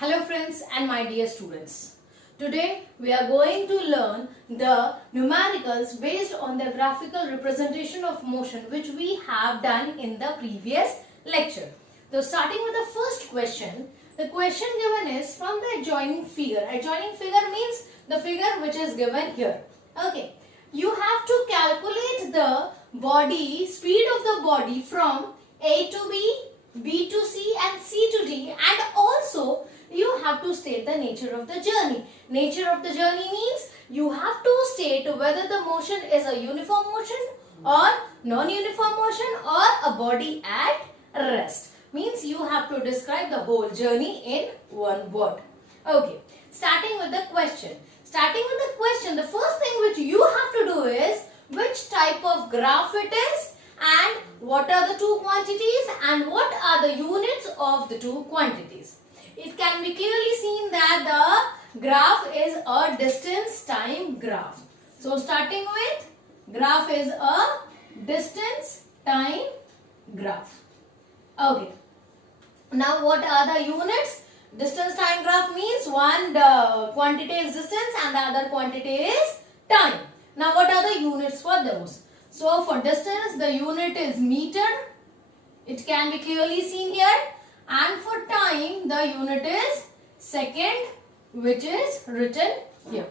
Hello friends and my dear students. Today we are going to learn the numericals based on the graphical representation of motion which we have done in the previous lecture. So starting with the first question, the question given is from the adjoining figure. Adjoining figure means the figure which is given here. Okay. You have to calculate the body, speed of the body from A to B, B to C and C to D, and also you have to state the nature of the journey. Nature of the journey means you have to state whether the motion is a uniform motion or non-uniform motion or a body at rest. Means you have to describe the whole journey in one word. Okay, starting with the question. Starting with the question, the first thing which you have to do is which type of graph it is and what are the two quantities and what are the units of the two quantities. It can be clearly seen that the graph is a distance time graph. So starting with graph is a distance time graph. Okay. Now what are the units? Distance time graph means one quantity is distance and the other quantity is time. Now what are the units for those? So for distance the unit is meter. It can be clearly seen here. And for time the unit is second, which is written here.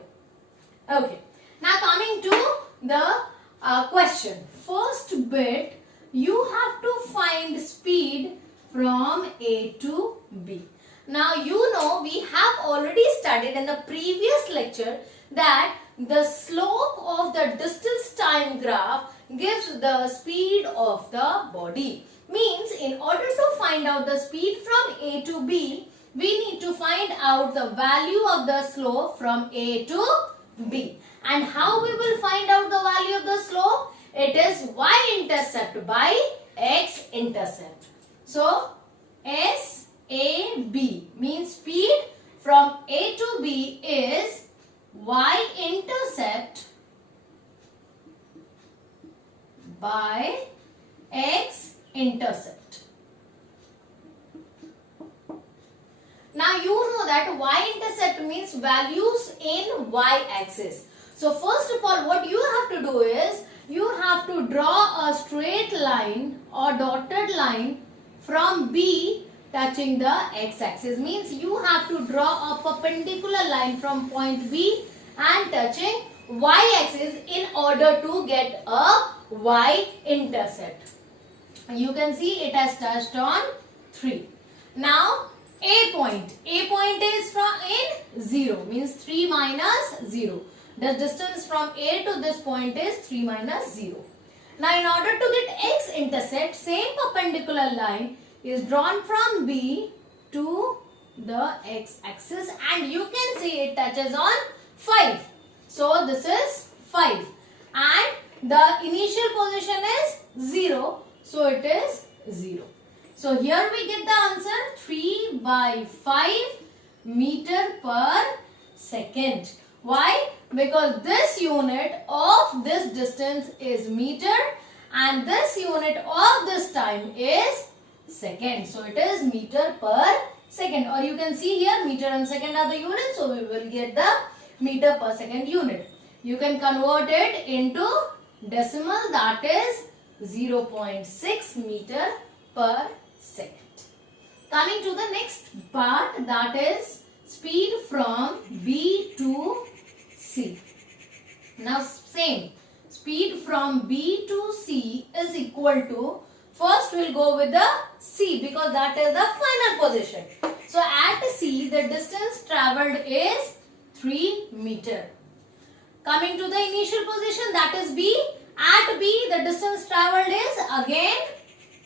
Okay. Now coming to the question. First bit, you have to find speed from A to B. Now you know we have already studied in the previous lecture that the slope of the distance time graph gives the speed of the body. Means in order to find out the speed from A to B, we need to find out the value of the slope from A to B. And how we will find out the value of the slope? It is y-intercept by x-intercept. So SAB means speed from A to B is y-intercept by x-intercept. Now you know that y-intercept means values in y-axis. So first of all what you have to do is you have to draw a straight line or dotted line from B touching the x-axis. Means you have to draw a perpendicular line from point B and touching y-axis in order to get a y-intercept. You can see it has touched on 3. Now A point. A point is from in 0 means 3 minus 0. The distance from A to this point is 3 minus 0. Now in order to get x-intercept, same perpendicular line is drawn from B to the x-axis and you can see it touches on 5. So this is 5 and the initial position is 0. So it is 0. So here we get the answer 3 by 5 meter per second. Why? Because this unit of this distance is meter and this unit of this time is second. So it is meter per second, or you can see here meter and second are the units. So we will get the meter per second unit. You can convert it into decimal, that is 0.6 meter per second. Coming to the next part, that is speed from B to C. Now same, speed from B to C is equal to, first we will go with the C because that is the final position. So at C the distance travelled is 3 meter. Coming to the initial position, that is B. At B the distance travelled is again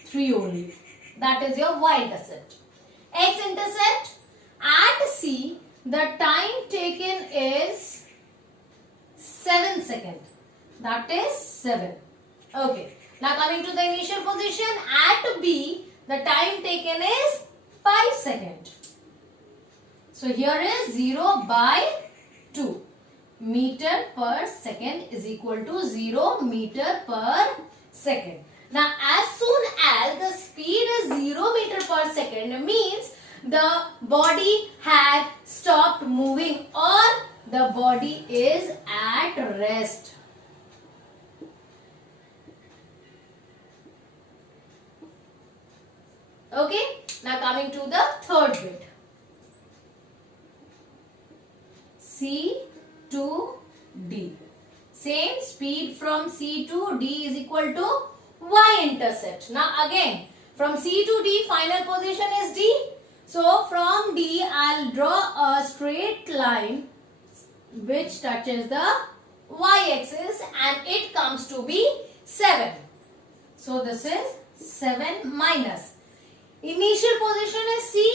3 only. That is your y-intercept. X-intercept, at C the time taken is 7 seconds. That is 7. Okay. Now coming to the initial position, at B the time taken is 5 seconds. So here is 0 by 2. Meter per second is equal to 0 meter per second. Now as soon as the speed is 0 meter per second means the body had stopped moving or the body is at rest. Okay, now coming to the third bit. C to D. Same speed from C to D is equal to y-intercept. Now again, from C to D, final position is D. So from D, I'll draw a straight line which touches the y-axis and it comes to be 7. So this is 7 minus. Initial position is C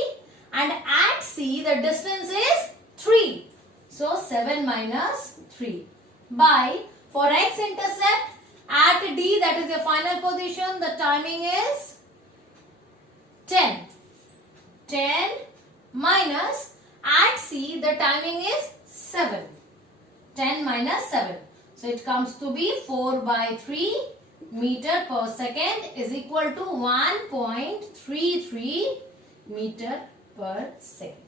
and at C the distance is 3. So 7 minus 3 by, for x-intercept at D, that is your final position, the timing is 10. 10 minus at C the timing is 7. 10 minus 7. So it comes to be 4 by 3 meter per second is equal to 1.33 meter per second.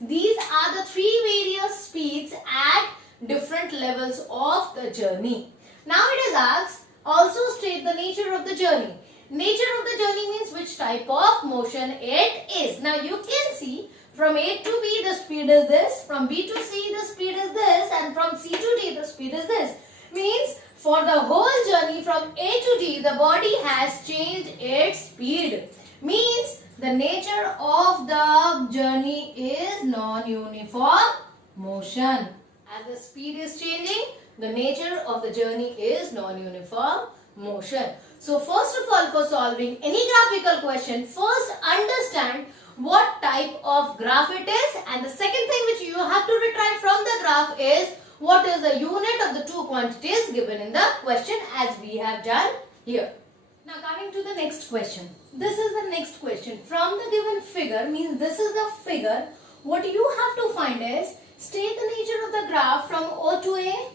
These are the three various speeds at different levels of the journey. Now it is asked, also state the nature of the journey. Nature of the journey means which type of motion it is. Now you can see from A to B the speed is this, from B to C the speed is this, and from C to D the speed is this. Means for the whole journey from A to D the body has changed its speed. Means the nature of the journey is non-uniform motion. As the speed is changing, the nature of the journey is non-uniform motion. So first of all, for solving any graphical question, first understand what type of graph it is, and the second thing which you have to retrieve from the graph is what is the unit of the two quantities given in the question, as we have done here. Now coming to the next question. This is the next question. From the given figure, means this is the figure, what you have to find is state the nature of the graph from O to A,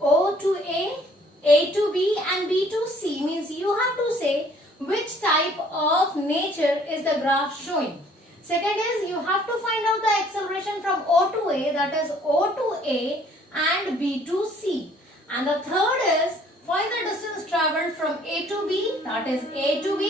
O to A to B and B to C. Means you have to say which type of nature is the graph showing. Second is you have to find out the acceleration from O to A, that is O to A and B to C. And the third is find the distance travelled from A to B, that is A to B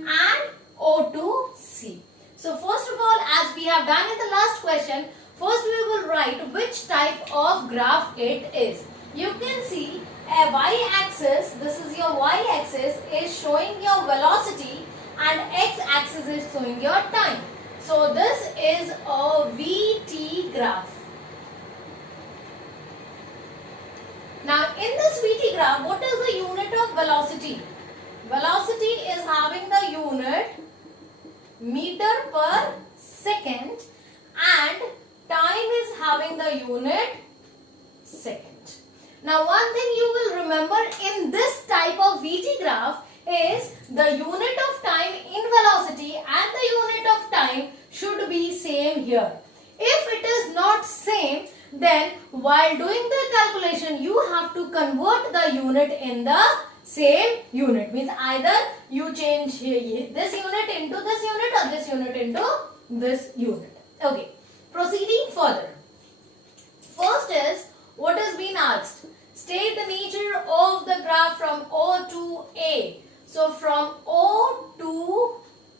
and O to C. So first of all, as we have done in the last question, first we will write which type of graph it is. You can see a y-axis, this is your y-axis, is showing your velocity and x-axis is showing your time. So this is a VT graph. Now in this VT graph, what is the unit of velocity? Velocity is having the unit meter per second and time is having the unit second. Now one thing you will remember in this type of VT graph is the unit of time in velocity and the unit of time should be same here. If it is not same, then while doing the calculation you have to convert the unit in the same unit. Means either you change this unit into this unit or this unit into this unit. Okay, proceeding further. First is what has been asked. State the nature of the graph from O to A. So from O to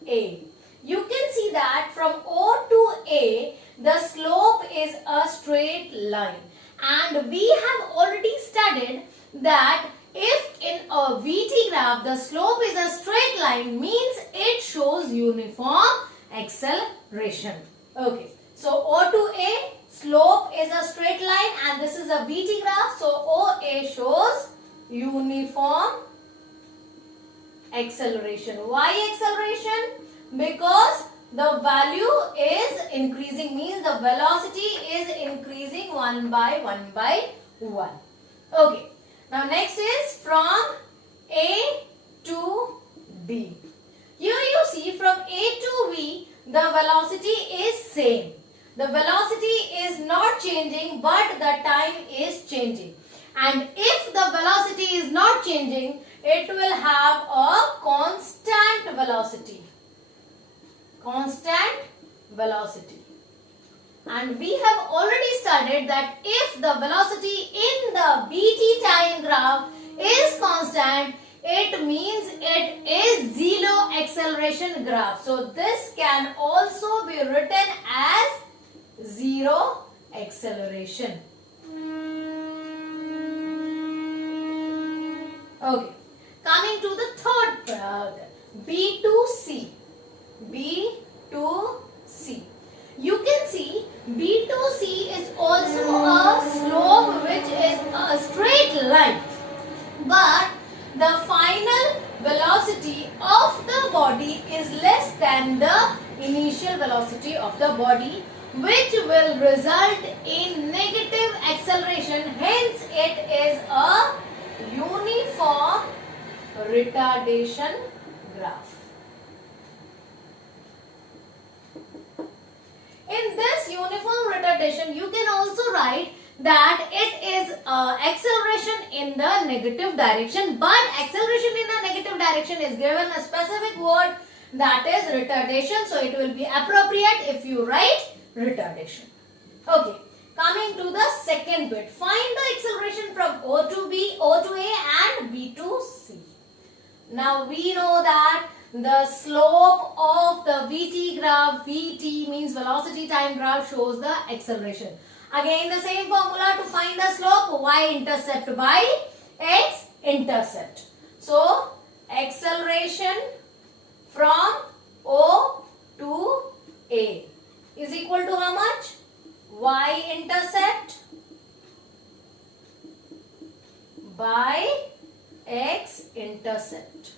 A. You can see that from O to A, the slope is a straight line. And we have already studied that if in a VT graph, the slope is a straight line, means it shows uniform acceleration. Okay. So O to A, slope is a straight line and this is a VT graph. So OA shows uniform acceleration. Why acceleration? Because the value is increasing, means the velocity is increasing one by one. Okay. Now next is from A to B. Here you see from A to B, the velocity is same. The velocity is not changing but the time is changing. And if the velocity is not changing, it will have a constant velocity. Constant velocity. And we have already studied that if the velocity in the BT time graph is constant, it means it is zero acceleration graph. So this can also be written as zero acceleration. Okay, coming to the third part, B to C. B to C. You can see B to C is also a slope which is a straight line. But the final velocity of the body is less than the initial velocity of the body, which will result in negative acceleration. Hence, it is a uniform retardation graph. In this uniform retardation, you can also write that it is acceleration in the negative direction, but acceleration in a negative direction is given a specific word, that is retardation. So it will be appropriate if you write retardation. Okay, coming to the second bit, find the acceleration from O to B, O to A and B to C. Now we know that the slope of the VT graph, VT means velocity time graph, shows the acceleration. Again the same formula to find the slope, y-intercept by x-intercept. So acceleration from O to A is equal to how much? Y-intercept by x-intercept.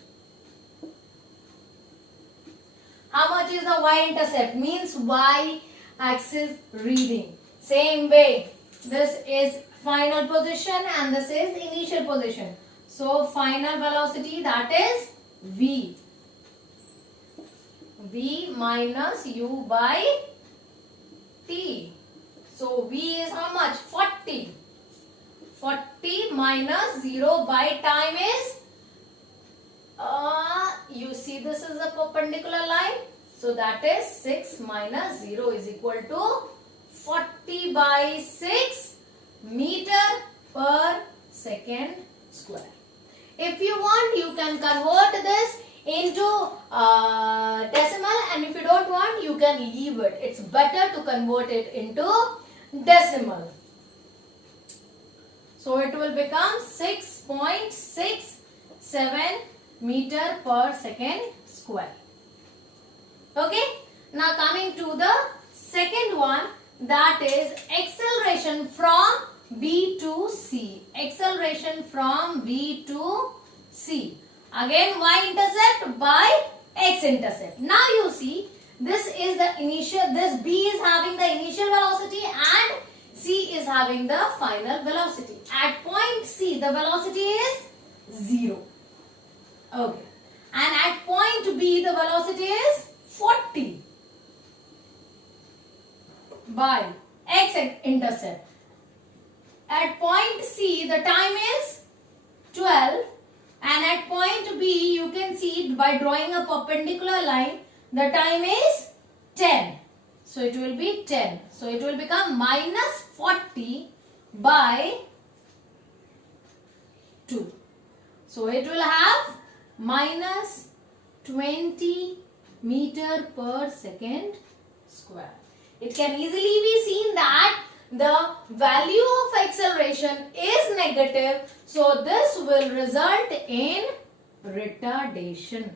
How much is the y-intercept? Means y-axis reading. Same way, this is final position and this is initial position. So final velocity, that is v. V minus u by t. So v is how much? 40. 40 minus 0 by time is, you see this is a perpendicular line. So that is 6 minus 0 is equal to 40 by 6 meter per second square. If you want, you can convert this into decimal, and if you don't want, you can leave it. It's better to convert it into decimal. So it will become 6.67 meter per second square. Okay. Now coming to the second one, that is acceleration from B to C. Acceleration from B to C. Again y-intercept by x-intercept. Now you see, this is the initial, this B is having the initial velocity and C is having the final velocity. At point C, the velocity is 0. Okay. And at point B, the velocity is 40 by x-intercept. At point C, the time is 12, and at point B, you can see by drawing a perpendicular line, the time is 10. So it will be 10. So it will become minus 40 by 2. So it will have minus 20 meter per second square. It can easily be seen that the value of acceleration is negative. So this will result in retardation.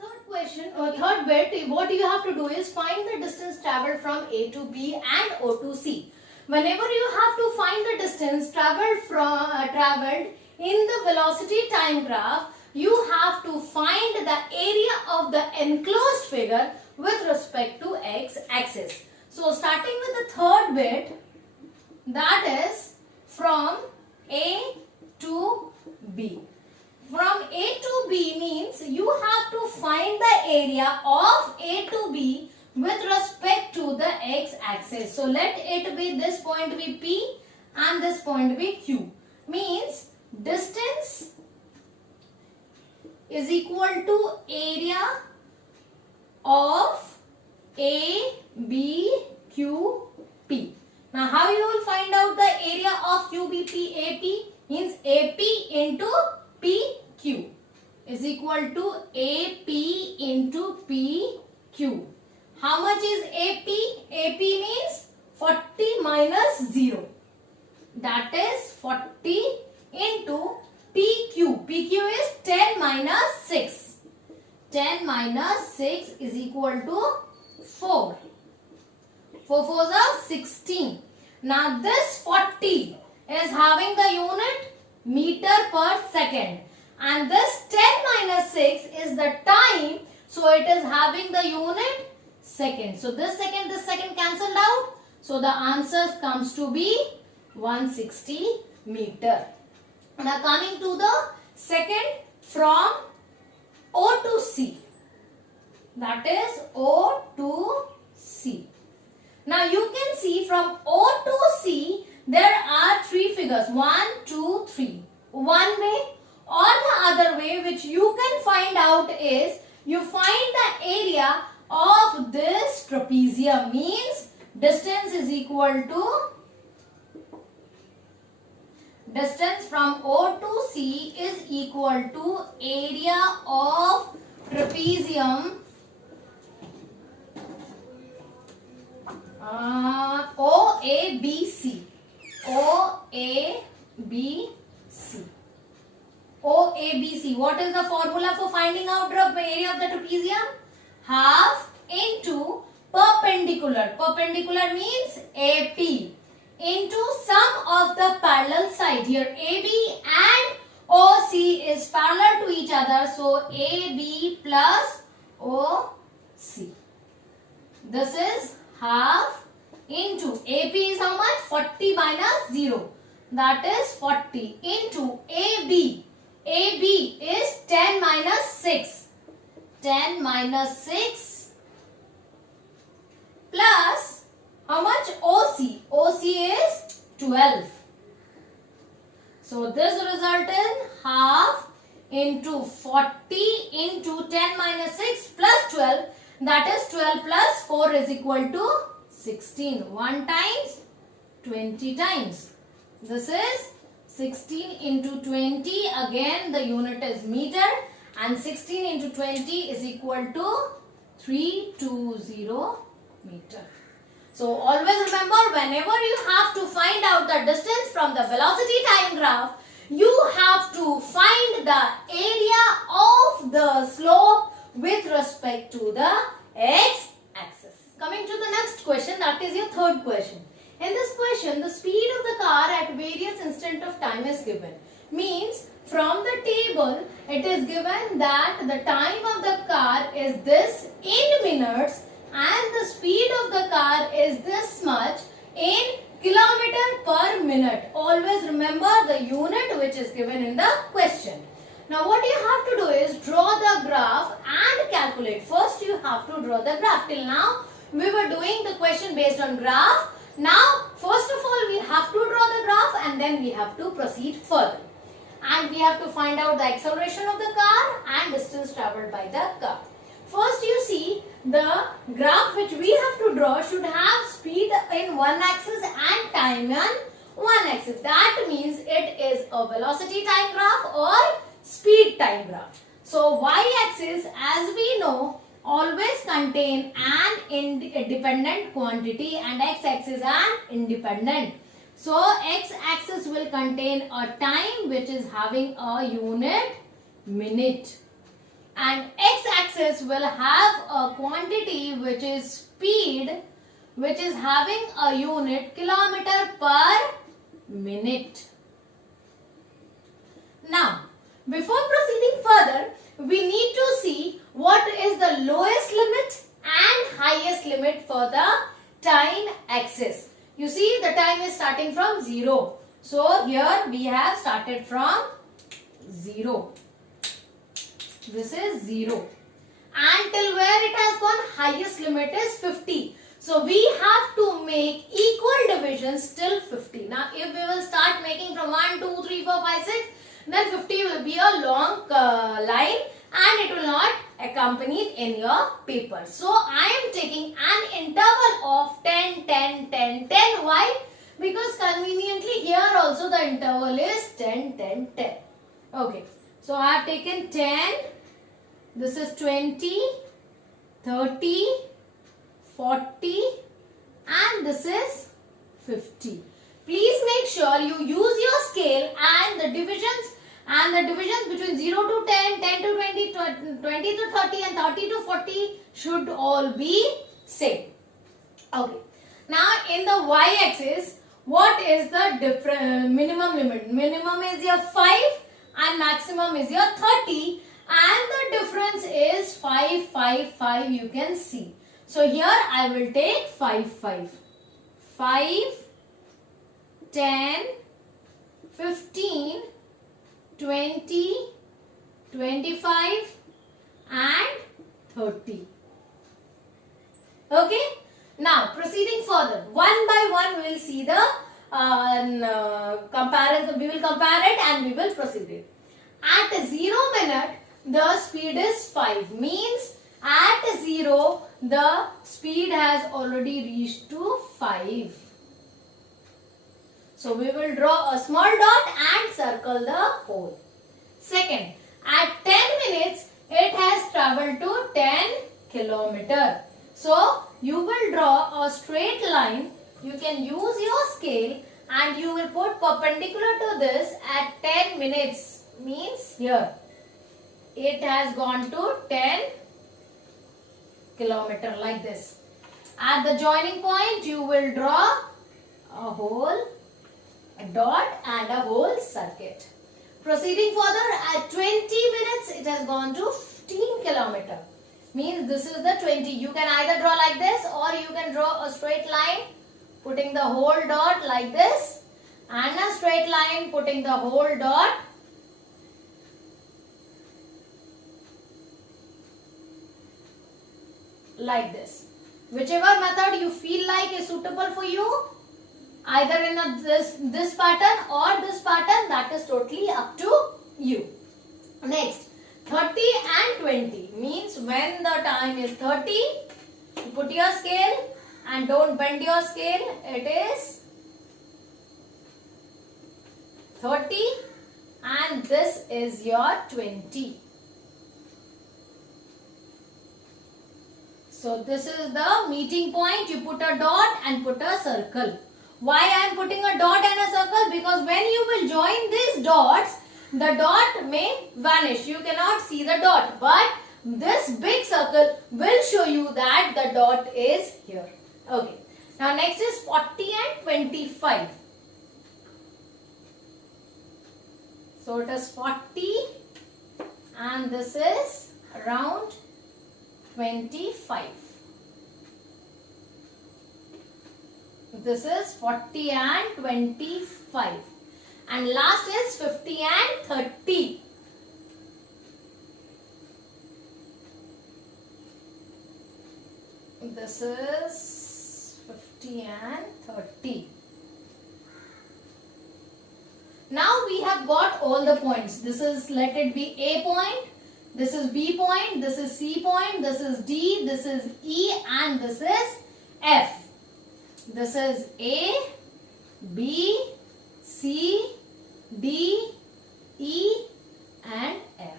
Third question or third bit, what you have to do is find the distance traveled from A to B and O to C. Whenever you have to find the distance traveled in the velocity time graph, you have to find the area of the enclosed figure with respect to x-axis. So starting with the third bit, that is from A to B. From A to B means you have to find the area of A to B with respect to the x-axis. So let it be, this point be P and this point be Q. Means distance is equal to area of A, B, Q, P. Now how you will find out the area of QBP AP? Means AP into PQ is equal to AP into PQ. How much is AP? AP means 40 minus 0. That is 40 into PQ. PQ is 10 minus 6. 10 minus 6 is equal to 4. 4 4s are 16. Now this 40 is having the unit meter per second. And this 10 minus 6 is the time. So it is having the unit second. So this second cancelled out. So the answer comes to be 160 meter. Now coming to the second, from O to C. That is O to C. Now you can see from O to C there are three figures. 1, 2, 3. One way or the other way which you can find out is you find the area of this trapezium. Means distance is equal to, distance from O to C is equal to area of trapezium OABC. OABC. OABC. What is the formula for finding out the area of the trapezium? Half into perpendicular. Perpendicular means AP into sum of the parallel side. Here AB and OC is parallel to each other. So AB plus OC. This is half into AP is how much? 40 minus 0. That is 40 into AB. AB is 10 minus 6. 10 minus 6 plus how much? OC. OC is 12. So this result in half into 40 into 10 minus 6 plus 12. That is 12 plus 4 is equal to 16. 1 times 20 times. This is 16 into 20. Again the unit is meter. And 16 into 20 is equal to 320 meter. So always remember, whenever you have to find out the distance from the velocity time graph, you have to find the area of the slope with respect to the x-axis. Coming to the next question, that is your third question. In this question, the speed of the car at various instant of time is given. Means from the table, it is given that the time of the car is this in minutes and the speed of the car is this much in kilometer per minute. Always remember the unit which is given in the question. Now what you have to do is draw the graph and calculate. First you have to draw the graph. Till now we were doing the question based on graph. Now first of all we have to draw the graph and then we have to proceed further. And we have to find out the acceleration of the car and distance travelled by the car. First you see the graph which we have to draw should have speed in one axis and time on one axis. That means it is a velocity time graph or speed time graph. So y-axis, as we know, always contain an independent quantity and x-axis an independent. So x-axis will contain a time which is having a unit minute. And x-axis will have a quantity which is speed which is having a unit kilometer per minute. Now, before proceeding further, we need to see what is the lowest limit and highest limit for the time axis. You see the time is starting from 0. So here we have started from 0. This is 0. And till where it has gone, highest limit is 50. So we have to make equal divisions till 50. Now if we will start making from 1, 2, 3, 4, 5, 6, then 50 will be a long line and it will not accompanied in your paper. So I am taking an interval of 10, 10, 10, 10. Why? Because conveniently here also the interval is 10, 10, 10. Okay. So I have taken 10. This is 20, 30, 40 and this is 50. Please make sure you use your scale and the divisions between 0 to 10, 10 to 20, 20 to 30 and 30 to 40 should all be same. Okay. Now in the y-axis, what is the minimum limit? Minimum is your 5 and maximum is your 30 and the difference is 5, 5, 5 you can see. So here I will take 5, 5. 5, 10, 15, 20, 25 and 30. Okay. Now proceeding further, one by one we will see the comparison. We will compare it and we will proceed it. At 0 minute, the speed is 5. Means at 0, the speed has already reached to 5. So we will draw a small dot and circle the hole. Second, at 10 minutes, it has traveled to 10 kilometer. So you will draw a straight line. You can use your scale and you will put perpendicular to this at 10 minutes. Means here it has gone to 10 kilometer like this. At the joining point you will draw a hole, a dot and a whole circuit. Proceeding further, at 20 minutes it has gone to 15 kilometer. Means this is the 20. You can either draw like this or you can draw a straight line putting the whole dot like this and a straight line putting the whole dot like this. Whichever method you feel like is suitable for you, either in this pattern or this pattern, that is totally up to you. Next, 30 and 20 means when the time is 30, you put your scale and don't bend your scale. It is 30 and this is your 20. So this is the meeting point. You put a dot and put a circle. Why I am putting a dot and a circle? Because when you will join these dots, the dot may vanish. You cannot see the dot. But this big circle will show you that the dot is here. Okay. Now next is 40 and 25. So it is 40 and this is around 25. This is 40 and 25. And last is 50 and 30. This is 50 and 30. Now we have got all the points. This is, let it be A point. This is B point, this is C point, this is D, this is E and this is F. This is A, B, C, D, E and F.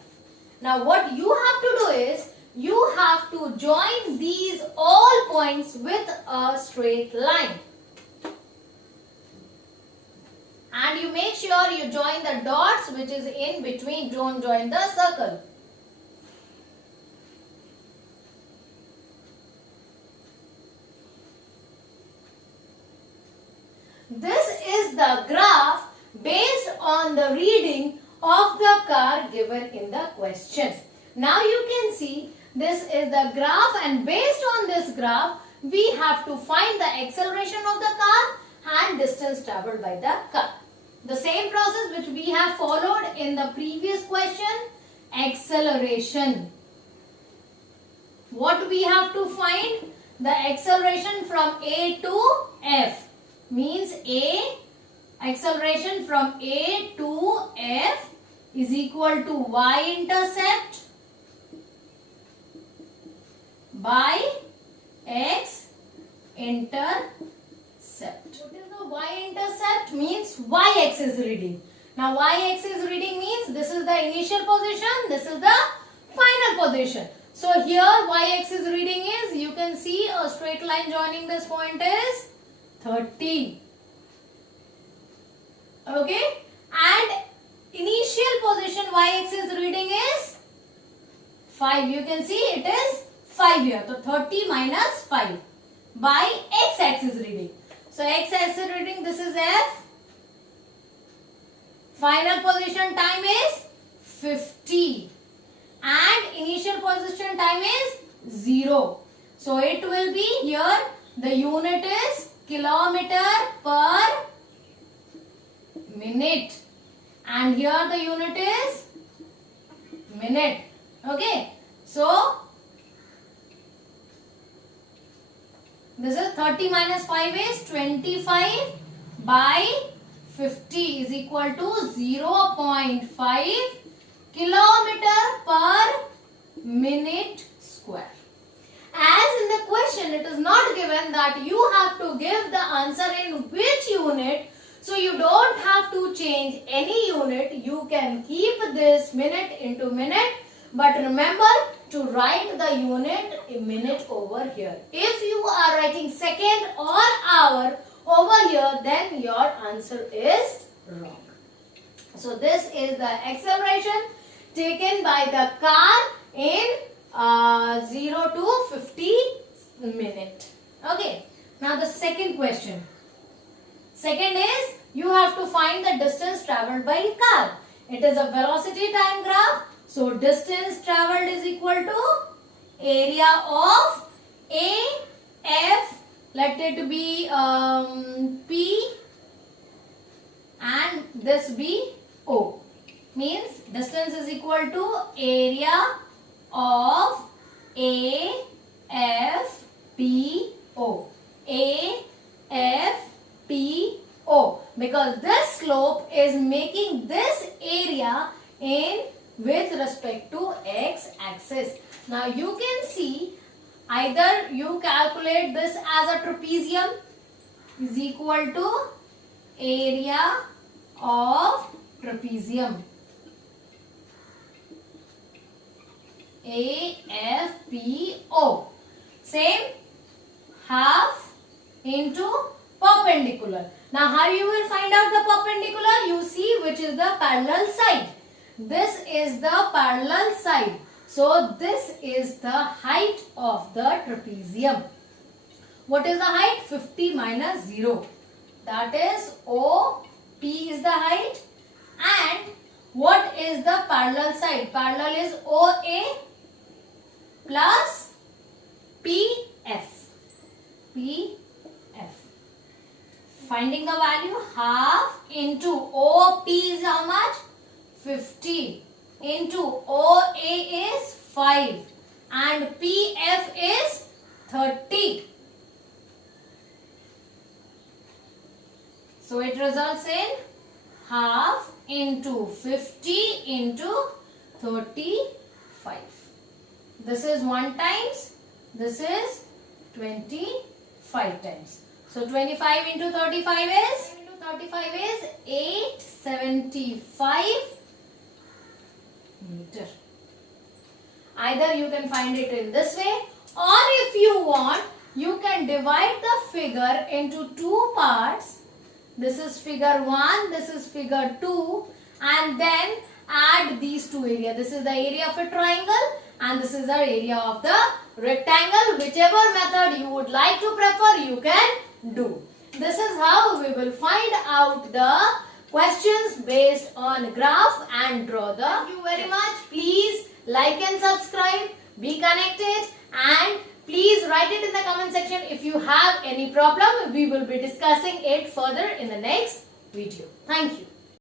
Now what you have to do is, you have to join these all points with a straight line. And you make sure you join the dots which is in between, don't join the circle. This is the graph based on the reading of the car given in the question. Now you can see this is the graph and based on this graph we have to find the acceleration of the car and distance travelled by the car. The same process which we have followed in the previous question, acceleration. What we have to find? The acceleration from A to F. Means acceleration from A to F is equal to y-intercept by x intercept. What is the y-intercept? Means y-axis reading. Now y-axis reading means this is the initial position, this is the final position. So here y-axis reading is, you can see a straight line joining this point is 30. Okay, and initial position y-axis reading is 5. You can see it is 5 here. So 30 minus 5 by x-axis reading. So x-axis reading, this is f. Final position time is 50 and initial position time is 0. So it will be here, the unit is kilometer per minute and here the unit is minute. Okay, so this is 30 minus 5 is 25 by 50 is equal to 0.5 kilometer per minute square. As in the question, it is not given that you have to give the answer in which unit. So you don't have to change any unit. You can keep this minute into minute. But remember to write the unit in minute over here. If you are writing second or hour over here, then your answer is wrong. So this is the acceleration taken by the car in 0 to 50 minute. Okay. Now the second question. Second is, you have to find the distance traveled by car. It is a velocity time graph. So distance traveled is equal to area of AF, let it be P and this be O. Means distance is equal to area of AFPO. AFPO. Because this slope is making this area in with respect to x-axis. Now you can see, either you calculate this as a trapezium is equal to area of trapezium, AFPO. Same, half into perpendicular. Now how you will find out the perpendicular? You see which is the parallel side. This is the parallel side. So this is the height of the trapezium. What is the height? 50 minus 0. That is OP is the height. And what is the parallel side? Parallel is OA plus PF. PF. Finding the value, half into OP is how much? 50 into OA is 5 and PF is 30. So it results in half into 50 into 35. This is 1 times, this is 25 times. So 25 into 35 is 875 meter. Either you can find it in this way, or if you want, you can divide the figure into 2 parts. This is figure 1, this is figure 2, and then add these 2 areas. This is the area of a triangle and this is the area of the rectangle. Whichever method you would like to prefer, you can do. This is how we will find out the questions based on graph and draw the. Thank you very much. Please like and subscribe, be connected, and please write it in the comment section if you have any problem. We will be discussing it further in the next video. Thank you.